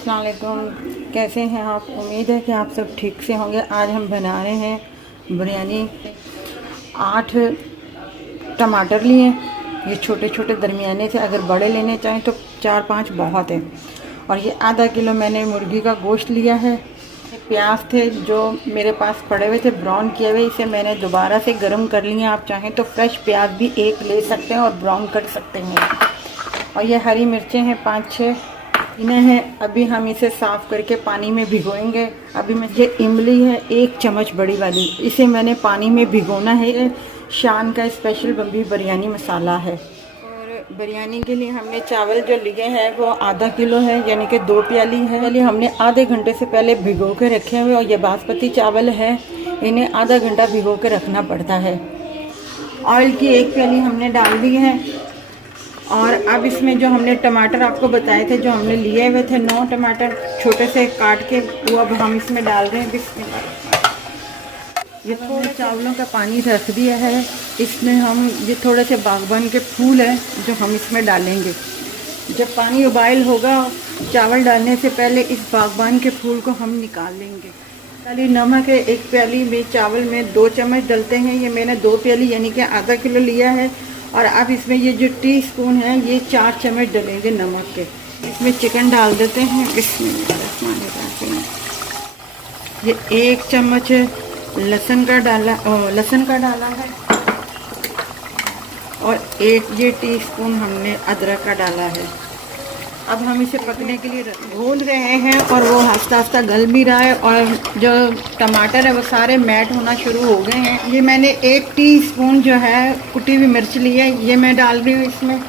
अस्सलाम वालेकुम। कैसे हैं आप? उम्मीद है कि आप सब ठीक से होंगे। आज हम बना रहे हैं बिरयानी। 8 टमाटर लिए, ये छोटे छोटे दरमियाने से, अगर बड़े लेने चाहें तो 4-5 बहुत है। और ये आधा किलो मैंने मुर्गी का गोश्त लिया है। प्याज थे जो मेरे पास पड़े हुए थे ब्राउन किए हुए, इसे मैंने दोबारा से गर्म कर लिए। आप चाहें तो फ्रेश प्याज भी एक ले सकते हैं और ब्राउन कर सकते हैं। और ये हरी मिर्चें हैं 5-6 इन्हें हैं। अभी हम इसे साफ़ करके पानी में भिगोएंगे। अभी मैं ये इमली है 1 चम्मच बड़ी वाली, इसे मैंने पानी में भिगोना है। ये शान का स्पेशल बम्बी बिरयानी मसाला है। और बिरयानी के लिए हमने चावल जो लिए हैं वो आधा किलो है, यानी कि 2 प्याली है। पहले हमने आधे घंटे से पहले भिगो के रखे हुए। और ये बासमती चावल है, इन्हें आधा घंटा भिगो के रखना पड़ता है। ऑयल की 1 प्याली हमने डाल दी है। और अब इसमें जो हमने टमाटर आपको बताए थे, जो हमने लिए हुए थे 9 टमाटर छोटे से काट के, वो अब हम इसमें डाल रहे हैं। ये थोड़े चावलों का पानी रख दिया है। इसमें हम ये थोड़े से बागबान के फूल हैं जो हम इसमें डालेंगे। जब पानी उबाइल होगा, चावल डालने से पहले इस बागबान के फूल को हम निकाल लेंगे। प्याली नमक है, 1 प्याली में चावल में 2 चम्मच डलते हैं। ये मैंने 2 प्याली यानी कि आधा किलो लिया है। और अब इसमें ये जो टीस्पून है, ये 4 चम्मच डलेंगे नमक के। इसमें चिकन डाल देते हैं। इसमें ये 1 चम्मच लहसुन का डाला है। और 1 ये टीस्पून हमने अदरक का डाला है। अब हम इसे पकने के लिए भून रहे हैं और वो आस्ता आस्ता गल भी रहा है। और जो टमाटर है वो सारे मैट होना शुरू हो गए हैं। ये मैंने 1 टीस्पून जो है कुटी हुई मिर्च ली है, ये मैं डाल रही हूँ इसमें।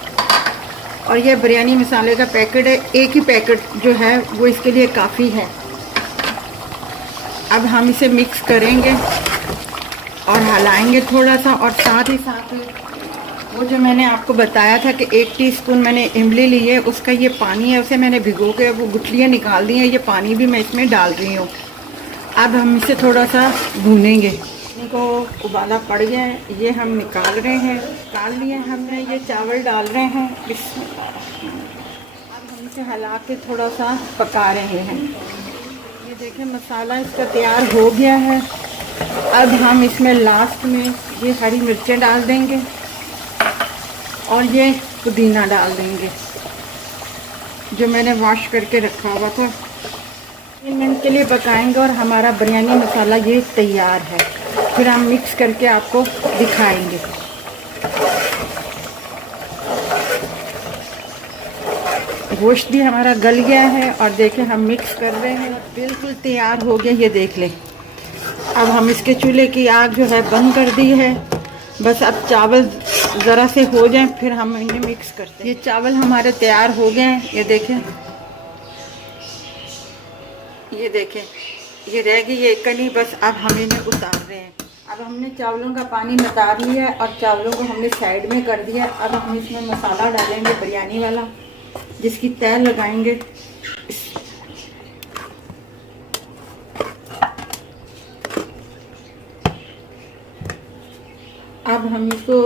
और ये बिरयानी मसाले का पैकेट है, 1 ही पैकेट जो है वो इसके लिए काफ़ी है। अब हम इसे मिक्स करेंगे और हिलाएंगे थोड़ा सा। और साथ ही साथ वो जो मैंने आपको बताया था कि 1 टीस्पून मैंने इमली ली है, उसका ये पानी है, उसे मैंने भिगो के वो गुठलियाँ निकाल दी हैं। ये पानी भी मैं इसमें डाल रही हूँ। अब हम इसे थोड़ा सा भूनेंगे। इनको उबाला पड़ गया है, ये हम निकाल रहे हैं। निकाल लिए हमने, ये चावल डाल रहे हैं। अब हम इसे हिला के थोड़ा सा पका रहे हैं। ये देखें मसाला इसका तैयार हो गया है। अब हम इसमें लास्ट में ये हरी मिर्चें डाल देंगे और ये पुदीना डाल देंगे जो मैंने वॉश करके रखा हुआ था। 3 मिनट के लिए पकाएंगे और हमारा बिरयानी मसाला ये तैयार है। फिर हम मिक्स करके आपको दिखाएंगे। गोश्त भी हमारा गल गया है और देखें हम मिक्स कर रहे हैं, बिल्कुल तैयार हो गया। ये देख लें। अब हम इसके चूल्हे की आग जो है बंद कर दी है। बस अब चावल ज़रा से हो जाए फिर हम इन्हें मिक्स करते हैं। ये चावल हमारे तैयार हो गए हैं। ये देखें, ये देखें, ये रह गई ये कनी। बस अब हम इन्हें उतार रहे हैं। अब हमने चावलों का पानी निकाल लिया है और चावलों को हमने साइड में कर दिया। अब हम इसमें मसाला डालेंगे बिरयानी वाला, जिसकी तह लगाएंगे। अब हम इसको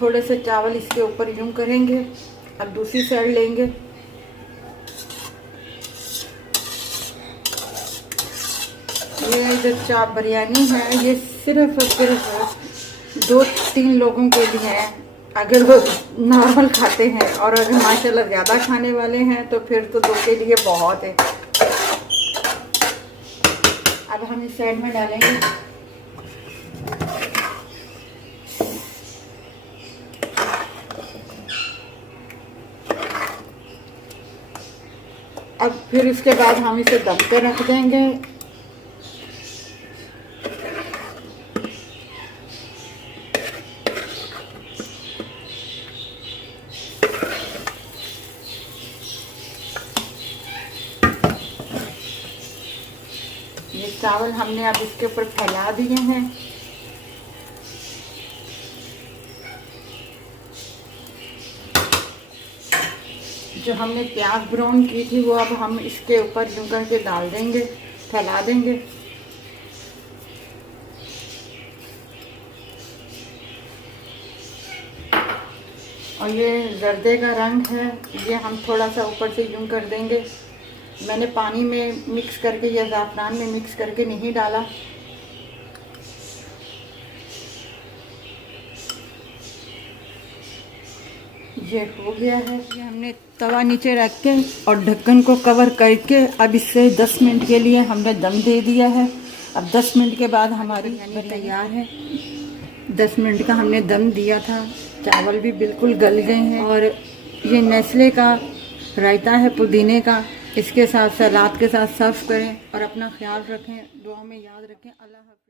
थोड़े से चावल इसके ऊपर यूं करेंगे। अब दूसरी साइड लेंगे। ये जो बिरयानी है ये सिर्फ और सिर्फ 2-3 लोगों के लिए है, अगर वो नॉर्मल खाते हैं। और अगर माशाल्लाह ज़्यादा खाने वाले हैं तो फिर तो 2 के लिए बहुत है। अब हम इस साइड में डालेंगे। अब फिर इसके बाद हम इसे दम पे रख देंगे। ये चावल हमने अब इसके ऊपर फैला दिए हैं। जो हमने प्याज ब्राउन की थी वो अब हम इसके ऊपर यूं करके डाल देंगे, फैला देंगे। और ये जर्दे का रंग है, ये हम थोड़ा सा ऊपर से यूं कर देंगे मैंने पानी में मिक्स करके या ज़ाफ़रान में मिक्स करके नहीं डाला। ये हो गया है। ये हमने तवा नीचे रख के और ढक्कन को कवर करके अब इससे 10 मिनट के लिए हमने दम दे दिया है। अब 10 मिनट के बाद हमारी बिरयानी तैयार है। 10 मिनट का हमने दम दिया था, चावल भी बिल्कुल गल गए हैं। और ये नेस्ले का रायता है पुदीने का, इसके साथ सलाद के साथ सर्व करें और अपना ख्याल रखें, दुआ में याद रखें। अल्लाह हाफ़िज़।